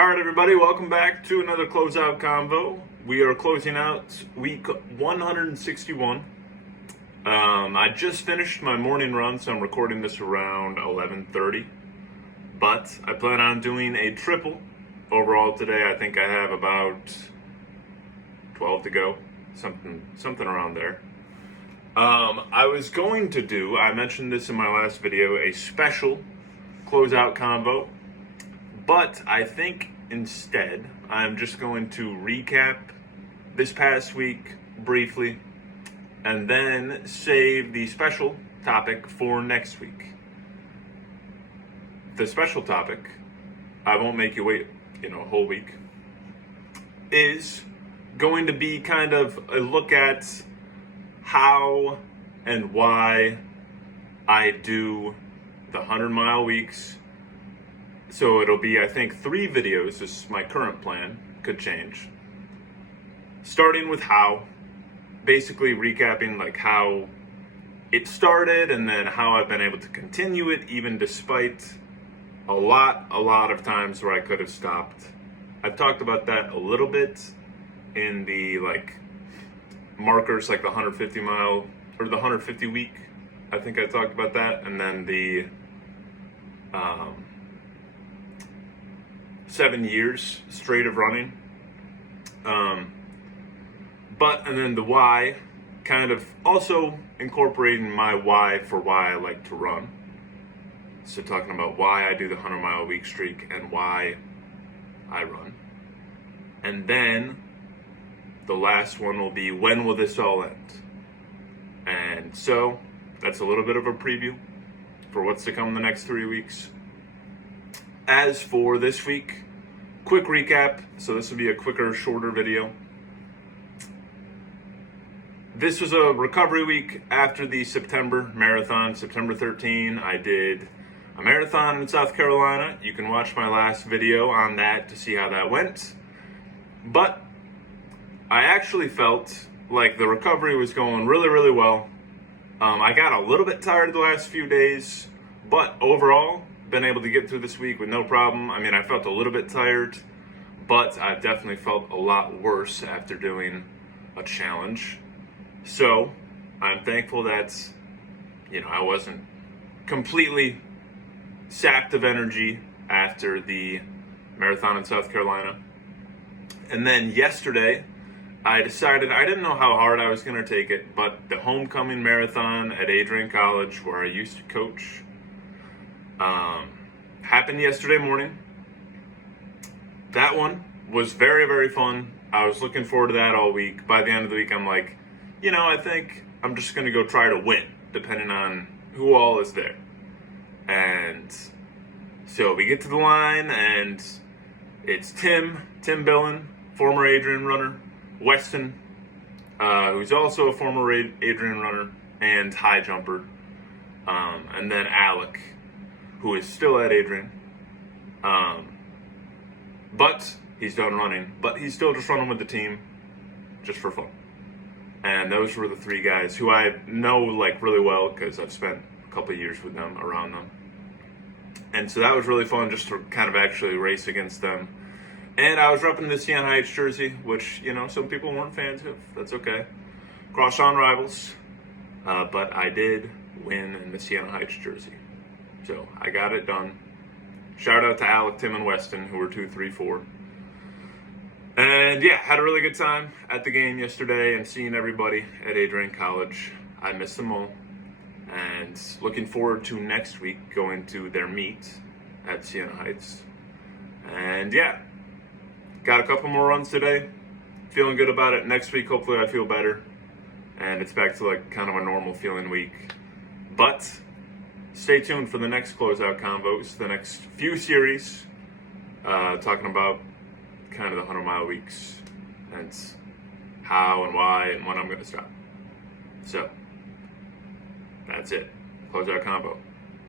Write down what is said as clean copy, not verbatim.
All right, everybody, welcome back to another closeout convo. We are closing out week 161. I just finished my morning run, so I'm recording this around 11:30. But I plan on doing a triple overall today. I think I have about 12 to go, something around there. I was going to do, I mentioned this in my last video, a special closeout convo. But I think instead, I'm just going to recap this past week briefly and then save the special topic for next week. The special topic, I won't make you wait, a whole week, is going to be kind of a look at how and why I do the 100-mile weeks. So it'll be, I think, 3 videos. This is my current plan. Could change. Starting with how. Basically recapping like how it started and then how I've been able to continue it even despite a lot of times where I could have stopped. I've talked about that a little bit in the markers, like the 150 mile or the 150 week. I think I talked about that. And then the 7 years straight of running. And then the why, kind of also incorporating my why for why I like to run. So talking about why I do the 100-mile week streak and why I run. And then the last one will be, when will this all end? And so that's a little bit of a preview for what's to come the next 3 weeks. As for this week, quick recap. So this will be a quicker, shorter video. This was a recovery week after the September marathon, September 13. I did a marathon in South Carolina. You can watch my last video on that to see how that went. But I actually felt like the recovery was going really well. I got a little bit tired the last few days, but overall, been able to get through this week with no problem. I mean, I felt a little bit tired, but I definitely felt a lot worse after doing a challenge. So I'm thankful that, I wasn't completely sapped of energy after the marathon in South Carolina. And then yesterday, I decided, I didn't know how hard I was going to take it, but the homecoming marathon at Adrian College, where I used to coach, happened yesterday morning. That one was very fun. I was looking forward to that all week. By the end of the week, I'm like, I think I'm just going to go try to win, depending on who all is there. And so we get to the line, and it's Tim Billen, former Adrian runner, Weston, who's also a former Adrian runner and high jumper, and then Alec, who is still at Adrian. But he's done running, but he's still just running with the team, just for fun. And those were the 3 guys who I know really well because I've spent a couple of years with them, around them. And so that was really fun just to kind of actually race against them. And I was repping the Siena Heights jersey, which, some people weren't fans of. That's okay. Cross-on rivals. But I did win in the Siena Heights jersey. So I got it done. Shout out to Alec, Tim, and Weston, who were 2, 3, 4. And yeah, had a really good time at the game yesterday and seeing everybody at Adrian College. I missed them all. And looking forward to next week going to their meet at Siena Heights. And yeah, got a couple more runs today. Feeling good about it. Next week, hopefully I feel better. And it's back to kind of a normal feeling week. But stay tuned for the next closeout convos, the next few series, talking about kind of the 100-mile weeks and how and why and when I'm going to stop. So that's it. Closeout convo.